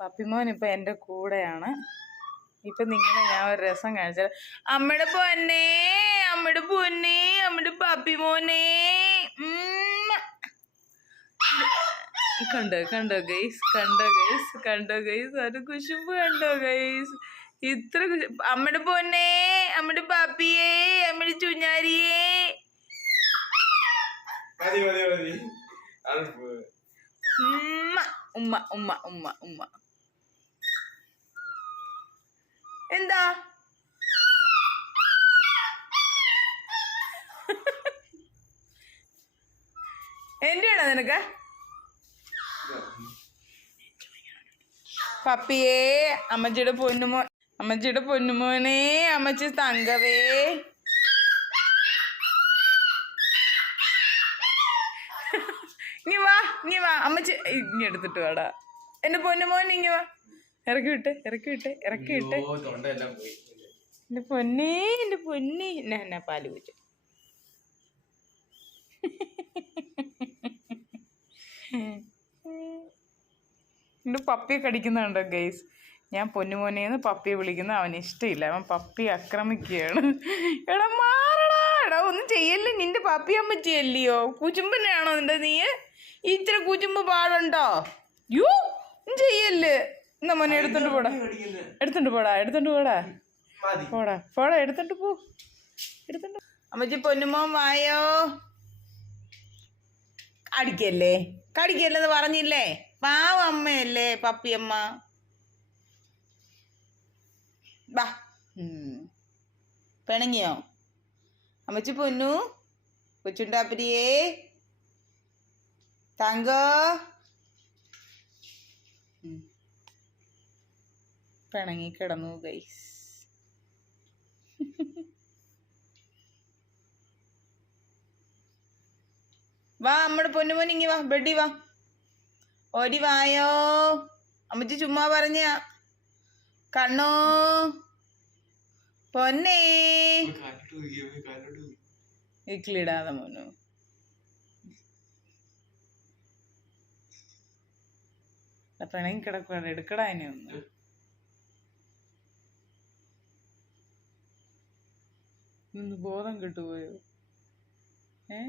പപ്പിമോൻ ഇപ്പൊ എന്റെ കൂടെയാണ്. ഇപ്പൊ നിങ്ങളെ ഞാൻ ഒരു രസം കാണിച്ചത് അമ്മയുടെ പൊന്നേ അമ്മയുടെ പൊന്നേ അമ്മയുടെ പപ്പിമോനെ. കണ്ടോ കണ്ടോ ഗൈസ് കണ്ടോ ഗൈസ് കണ്ടോ ഗൈസ് ഒരു കുശുമ്പ് കണ്ടോ ഗൈസ് ഇത്ര അമ്മയുടെ പൊന്നേ അമ്മയുടെ പാപ്പിയേ അമ്മയുടെ ചുഞ്ഞാരിയേ. ഉമ്മ ഉമ്മ ഉമ്മ ഉമ്മ ഉമ്മ. എന്താ? എന്റെയാണോ നിനക്ക്? പപ്പിയേ അമ്മച്ചിയുടെ പൊന്നുമോ അമ്മച്ചിയുടെ പൊന്നുമോനെ അമ്മച്ചി തങ്കവേ. ഇനി വാ ഇനി വാ. അമ്മച്ചി ഇനി എടുത്തിട്ട് വാടാ. എന്റെ പൊന്നുമോൻ ഇങ്ങ വാ. ഇറക്കി വിട്ട് ഇറക്കി വിട്ട് ഇറക്കി വിട്ട്. എന്റെ പൊന്നേ എന്റെ പൊന്നി. എന്നാ എന്നാ പാൽ പോയിട്ട് എന്റെ പപ്പിയെ കടിക്കുന്നുണ്ടോ ഗൈസ് ഞാൻ പൊന്നുമോനേന്ന് പപ്പിയെ വിളിക്കുന്ന. അവന് ഇഷ്ടമില്ല. അവൻ പപ്പി ആക്രമിക്കുകയാണ്. എടാ മാറടാ. എടാ ഒന്നും ചെയ്യല്ലേ? നിന്റെ പപ്പി അമ്മച്ചിയല്ലയോ കുചുമ്പനാണോ നിന്റെ നീ ഇത്ര കുചുമ്പ് പാടുണ്ടോ? യൂ ചെയ്യല്ലേ? എന്നാ മോനെ എടുത്തോണ്ട് പോടാ. എടുത്തോണ്ട് പോടാ എടുത്തോണ്ട് പോടാ. പോടാ പോടാ എടുത്തോണ്ട് പോ. എടുത്തോണ്ട് അമ്മച്ചി പൊന്നുമോൻ വായോ? കടിക്കല്ലേ? കടിക്കല്ലെന്ന് പറഞ്ഞില്ലേ? പാവ അമ്മയല്ലേ പപ്പിയമ്മ? ബാ. ഉം. പിണങ്ങിയോ? അമ്മച്ചി പൊന്നു? കൊച്ചുണ്ടാപ്പിരിയേ? തങ്കോ? ഉം. പിണങ്ങി കിടന്നു ഗൈസ് വാ നമ്മുടെ പൊന്നുമോൻ ഇങ്ങി വാ ബെഡി വാ. ഓടി വായോ. അമ്മച്ചി ചുമ്മാ പറഞ്ഞ. കണ്ണോ. പൊന്നേ. ഇക്കിളിടാതെ മോനു. പിണങ്ങി കിടക്കുകയാണ് എടുക്കടാ അതിനെ ഒന്ന്. ഇന്ന് ബോധം കെട്ടുപോയോ? ഏ?